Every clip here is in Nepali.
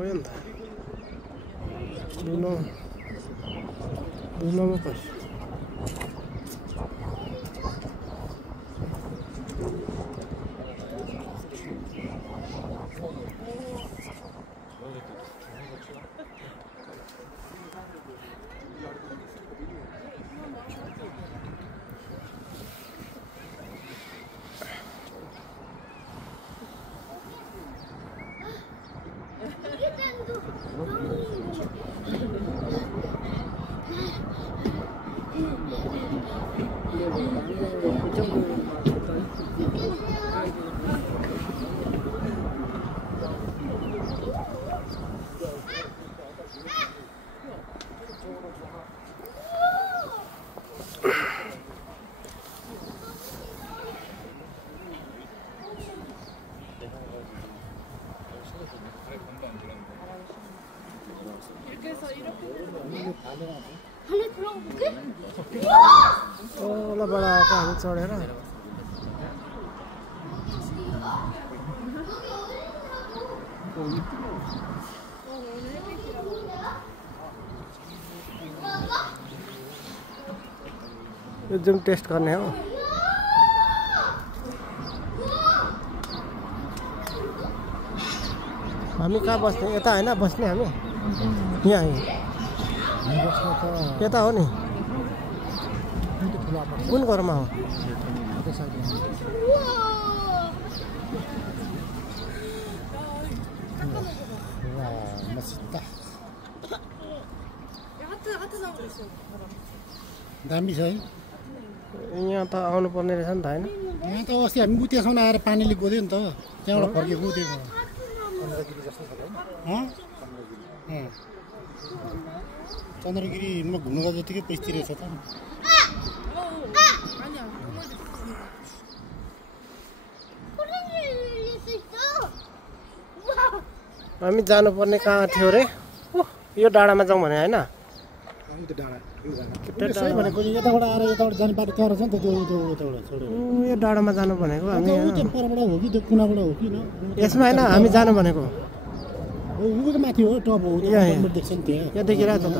गयो नि त दुनमा पस तलबाट आएको हामी चढेर यो जुम टेस्ट गर्ने हो हामी कहाँ बस्ने यता हैन बस्ने हामी यहाँ यता हो नि कुन घरमा हो दामी छ है यहाँ त आउनु पर्ने रहेछ नि त हैन यहाँ त अस्ति हामी उतेसम्म आएर पानीले गोद्यो नि त त्यहाँबाट फर्केको उतेको 15 गिरी जस्तो छ हैन चन्द्रगिरीमा घुम्नु गए जतिकै पैसा तिरेछ त हामी जानुपर्ने कहाँ थियो रे यो डाँडामा जाउँ भने हैन यताबाट आएर यताबाट जाने बाटो त्यहाँ रहेछ नि त यो डाँडामा जानु भनेको हामी परबाट हो कि त्यो कुनाबाट हो कि यसमा हैन हामी जानु भनेको उको माथि हो टप हो यहाँ देख्छ नि त्यहाँ यहाँ देखिरहेको छ त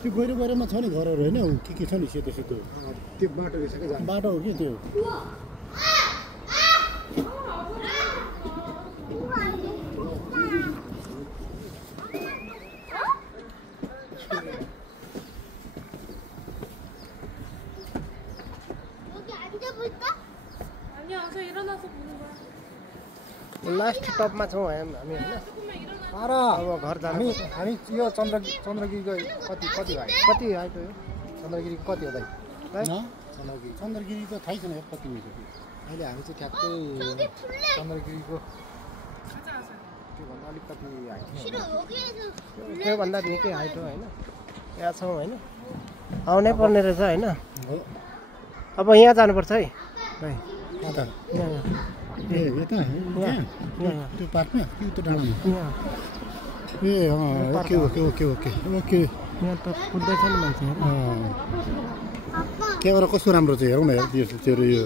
त्यो गहिरोमा छ नि घरहरू होइन के छ नि सेतो सेतो त्यो बाटो रहेछ क्या बाटो हो कि त्यो लास्ट टपमा छौँ हामी होइन र अब घर जानु हामी यो चन्द्रगिरीको कति भयो कति आइपुग्यो चन्द्रगिरीको कति हो दाइ चन्द्रगिरी त थाहै छैन कति हुन्छ अहिले हामी चाहिँ ठ्याक्कै चन्द्रगिरीको त्योभन्दा अलिकति हाइट त्योभन्दा निकै हाइट हो होइन यहाँ छौँ होइन आउनै पर्ने रहेछ होइन अब यहाँ जानुपर्छ है भाइ ए यता त्यो पार्कमा कि त्यो डाँडामा ए okay okay okay okay okay यहाँ त कुद्दैछ नि मान्छे त्यहाँबाट कस्तो राम्रो छ हेरौँ न हेर त्यो यो